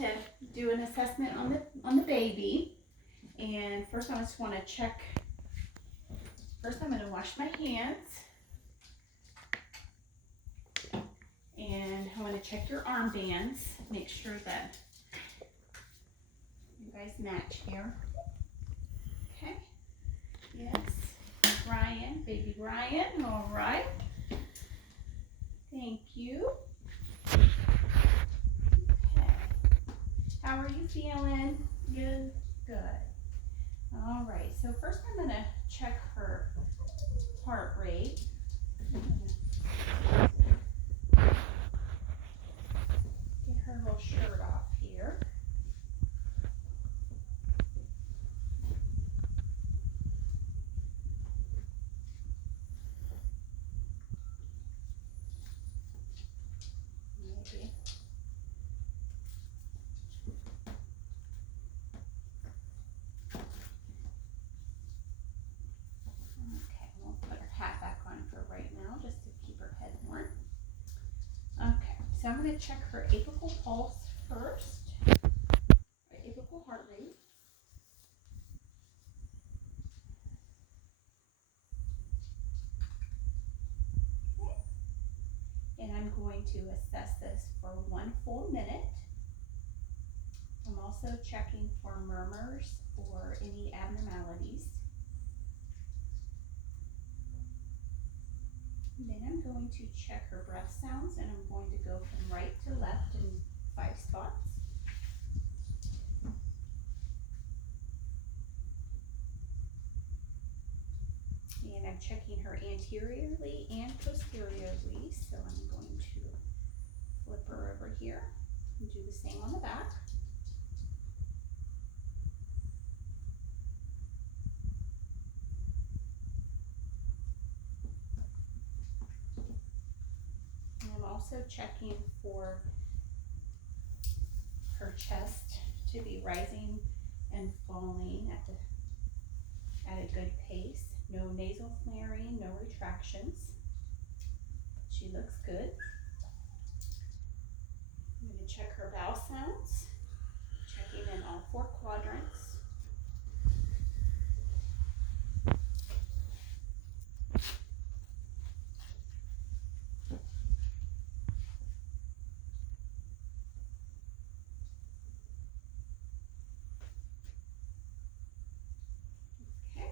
to do an assessment on the baby. And first I just want to check. First I'm going to wash my hands. And I want to check your armbands. Make sure that you guys match here. Okay. Yes. Ryan, baby Ryan. All right. Thank you. Okay. How are you feeling? Good? Good. All right. So first I'm going to check her heart rate. Get her little shirt off here. Maybe. Okay, we'll put her hat back on for right now just to keep her head warm. Okay, so I'm going to check her apical pulse first. Apical heart rate. Okay. And I'm going to assess this for 1 full minute. I'm also checking for murmurs or any abnormalities. Then I'm going to check her breath sounds, and I'm going to go from right to left in 5 spots. And I'm checking her anteriorly and posteriorly, so I'm going to flip her over here and do the same on the back. And I'm also checking for her chest to be rising and falling at a good pace. No nasal flaring, no retractions. She looks good. I'm going to check her bowel sounds, checking in all 4 quadrants. Okay.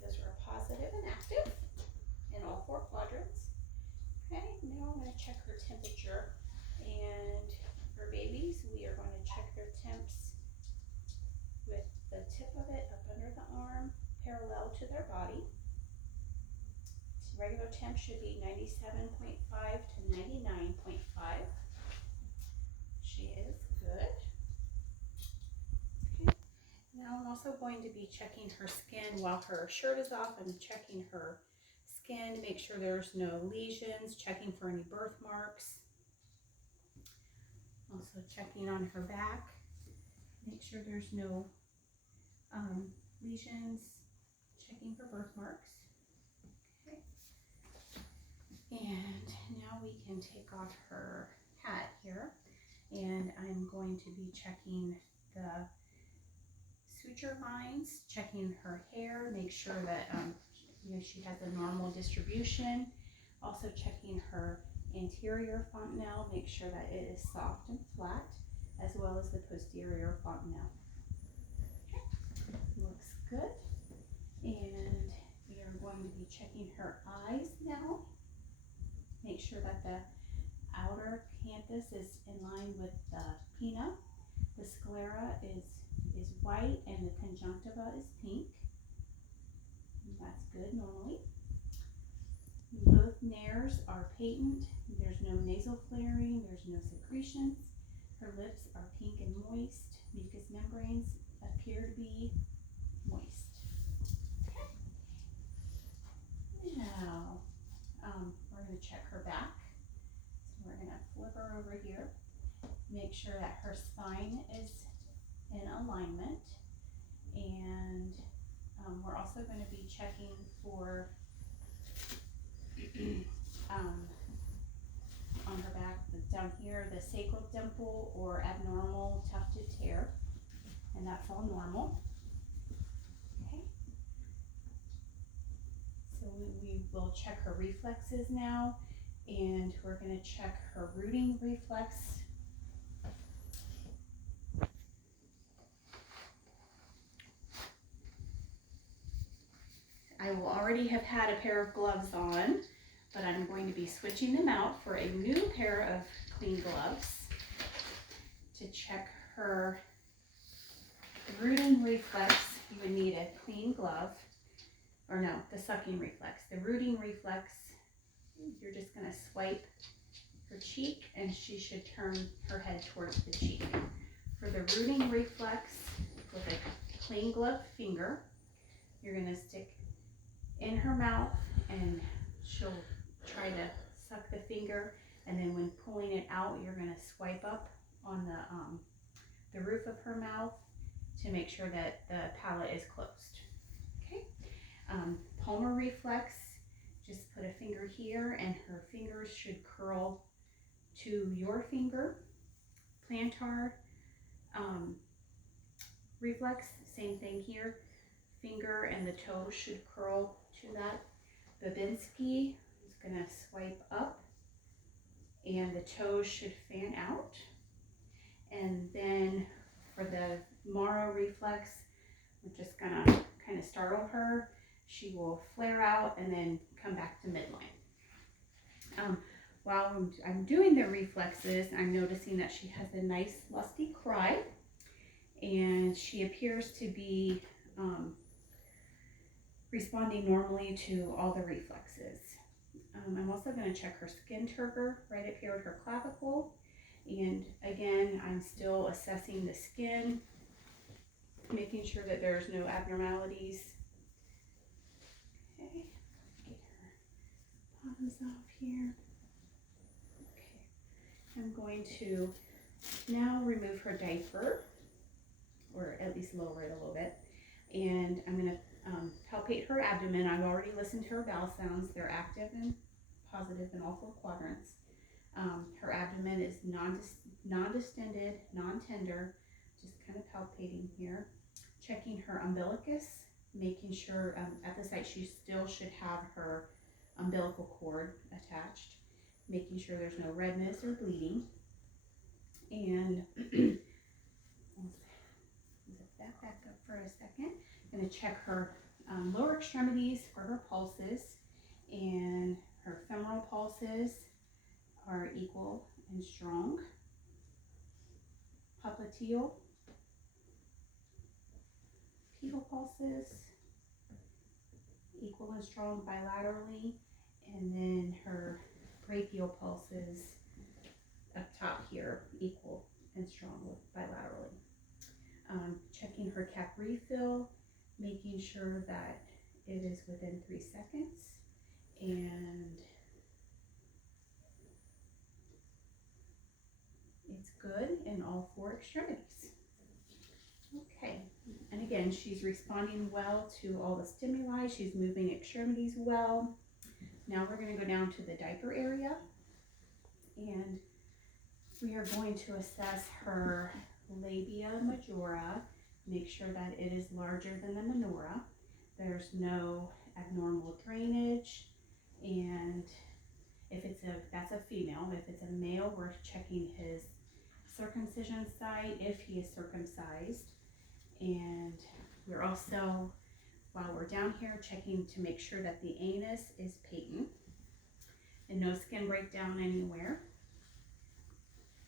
Those are positive and active in all 4 quadrants. Okay, now I'm going to check her temperature. And for babies, we are going to check their temps with the tip of it up under the arm, parallel to their body. Regular temp should be 97.5 to 99.5. She is good. Okay. Now I'm also going to be checking her skin while her shirt is off. I'm checking her skin to make sure there's no lesions, checking for any birthmarks. Also checking on her back, make sure there's no lesions, checking for birthmarks. Okay. And now we can take off her hat here, and I'm going to be checking the suture lines, checking her hair, make sure that she has a normal distribution. Also checking her anterior fontanelle, make sure that it is soft and flat, as well as the posterior fontanelle. Okay. Looks good. And we are going to be checking her eyes now. Make sure that the outer canthus is in line with the pinna. The sclera is white and the conjunctiva is pink. And that's good normally. Both nares are patent. There's no nasal flaring. There's no secretions. Her lips are pink and moist. Mucous membranes appear to be moist. Okay. Now, we're going to check her back. So we're going to flip her over here. Make sure that her spine is in alignment. And we're also going to be checking for on her back the down here, the sacral dimple or abnormal tufted tear, and that's all normal. Okay. So we will check her reflexes now, and we're going to check her rooting reflex. I will already have had a pair of gloves on, but I'm going to be switching them out for a new pair of clean gloves to check her rooting reflex. You would need a clean glove, or no, the sucking reflex. The rooting reflex, you're just going to swipe her cheek and she should turn her head towards the cheek. For the rooting reflex, with a clean gloved finger, you're going to stick in her mouth and she'll try to suck the finger, and then when pulling it out, you're going to swipe up on the roof of her mouth to make sure that the palate is closed. Okay. Palmar reflex, just put a finger here and her fingers should curl to your finger. Plantar reflex, same thing here. Finger and the toe should curl to that. Babinski is going to swipe up and the toes should fan out. And then for the Mara reflex, we're just going to kind of startle her. She will flare out and then come back to midline. While I'm doing the reflexes, I'm noticing that she has a nice lusty cry, and she appears to be responding normally to all the reflexes. I'm also going to check her skin turgor right up here at her clavicle, and again, I'm still assessing the skin, making sure that there's no abnormalities. Okay, get her bottoms off here. I'm going to now remove her diaper, or at least lower it a little bit, and I'm going to palpate her abdomen. I've already listened to her bowel sounds. They're active and positive in all 4 quadrants. Her abdomen is non-distended, non-tender, just kind of palpating here. Checking her umbilicus, making sure at the site she still should have her umbilical cord attached. Making sure there's no redness or bleeding. And zip that back up for a second. I'm going to check her lower extremities for her pulses, and her femoral pulses are equal and strong. Popliteal, pedal pulses, equal and strong bilaterally, and then her brachial pulses up top here, equal and strong bilaterally. Checking her cap refill, making sure that it is within 3 seconds, and it's good in all 4 extremities. Okay, and again, she's responding well to all the stimuli. She's moving extremities well. Now we're going to go down to the diaper area, and we are going to assess her labia majora, make sure that it is larger than the minora. There's no abnormal drainage, and if that's a female. If it's a male, we're checking his circumcision site if he is circumcised, and we're also, while we're down here, checking to make sure that the anus is patent and no skin breakdown anywhere.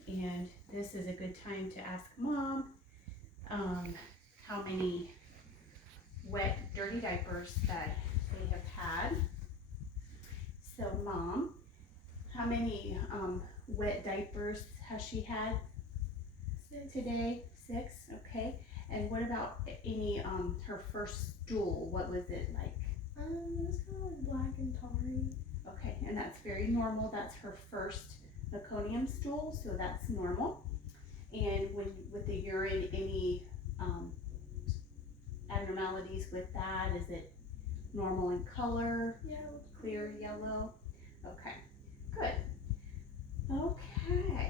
And this is a good time to ask Mom how many wet, dirty diapers that they have had. So Mom, how many wet diapers has she had 6 today? 6, okay. And what about any, her first stool? What was it like? It was kind of like black and tarry. Okay, and that's very normal. That's her first meconium stool, so that's normal. And with the urine, any abnormalities with that? Is it normal in color? Yeah. Clear yellow? Okay, good. Okay.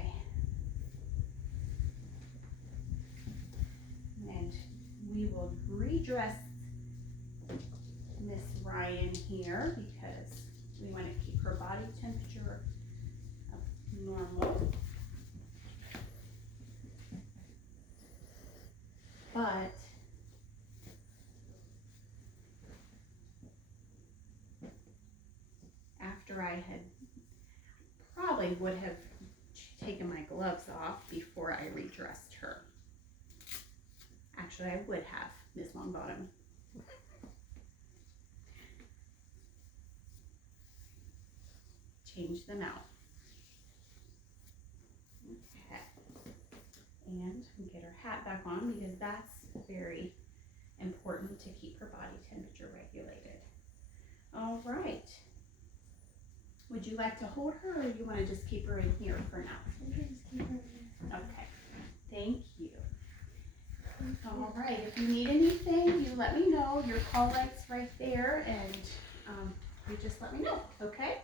will redress Miss Ryan here because we want to keep her body temperature normal. But after I had probably would have taken my gloves off before I redressed her. Actually, I would have, Miss Longbottom. Change them out. Okay. And get her hat back on because that's very important to keep her body temperature regulated. All right. Would you like to hold her or you want to just keep her in here for now? I can just keep her in there. Okay. Thank you. All right. If you need anything, you let me know. Your call light's right there and you just let me know. Okay?